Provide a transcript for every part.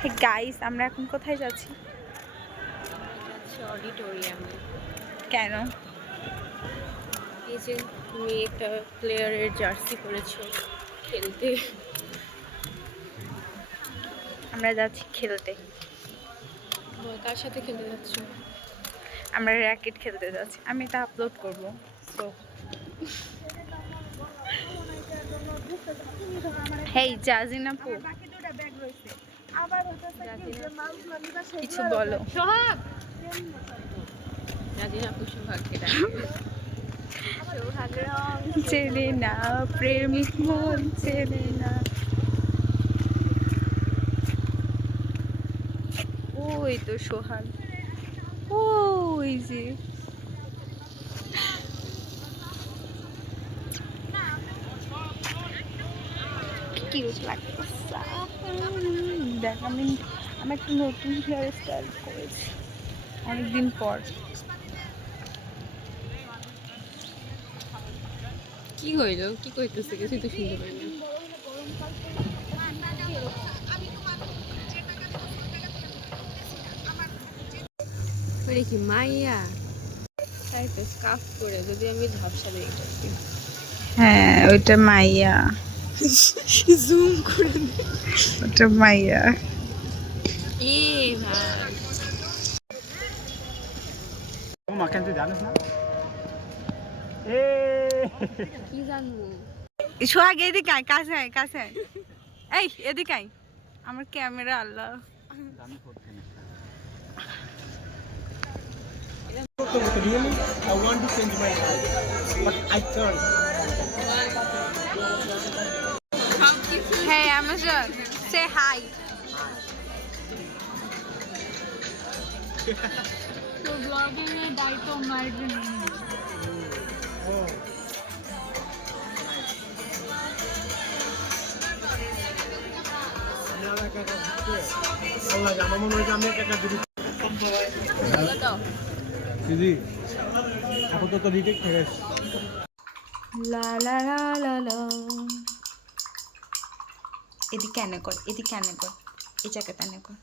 Hey guys, আমরা এখন কোথায় যাচ্ছি? অডিটোরিয়ামে। কেন? এই যে তুমি একটা প্লেয়ারের জার্সি পরেছো খেলতে। আমরা যাচ্ছি খেলতে। কার সাথে খেলতে যাচ্ছ? আমরা র্যাকেট খেলতে যাচ্ছি। আমি এটা আপলোড করব। সো হেই জাজিনা আপু, কিছু বলো। সোহাগ, জাজিনা আপু সোহাগকে ডাকে। চেনে না প্রেমিক মন চেনে না। ওই তো সোহাগ, ওই যে কিউট লাগতেছে। দেখ আমি একটা নতুন হেয়ার স্টাইল করেছি অনেকদিন পর। কি হইলো? কি কইতেছে? কিছুই তো শুনতে পাই না। ওরে কি মাইয়া? তাই তো স্কার্ফ করে, যদি আমি ঝাপসা দিয়ে করছি। হ্যাঁ ওইটা মাইয়া, জুম করে ওটা মাইয়া। এ ভাই, মাখান তুই জানিস না? কি জানবো? সোহাগ এদিকে আয়, কাছে আয়, কাছে আয়। এই এদিকে আয়, আমার camera Allah. Really, I want to change my life, but I can't. Hey Amazon, say hi. তো ব্লগিং এর দায়িত্ব আমার জন্য। আমার মনে হয় যে আমি একটা দিদি আপাতত রিটেক থেকে লা লা লা লা লা। এদিকে আনে কর, এদিকে আনে কর, এই জায়গাটা আনে কর।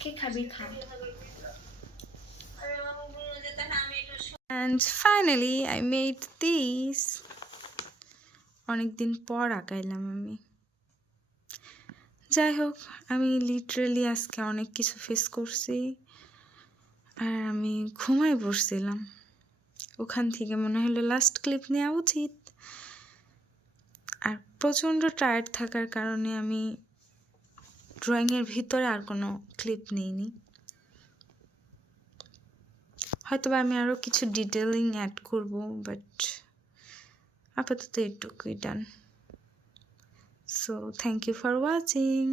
কে খাবি খা। And finally I made this. অনেকদিন পর আঁকাইলাম আমি। যাই হোক, আমি লিটারেলি আজকে অনেক কিছু ফেস করছি আর আমি ঘুমাই পড়ছিলাম। ওখান থেকে মনে হলো লাস্ট ক্লিপ নেওয়া উচিত। আর প্রচণ্ড টায়ার্ড থাকার কারণে আমি ড্রয়িংয়ের ভিতরে আর কোনো ক্লিপ নিইনি। হয়তো আমি আরও কিছু ডিটেলিং অ্যাড করব, বাট আপাতত এটুকুই ডান। So thank you for watching.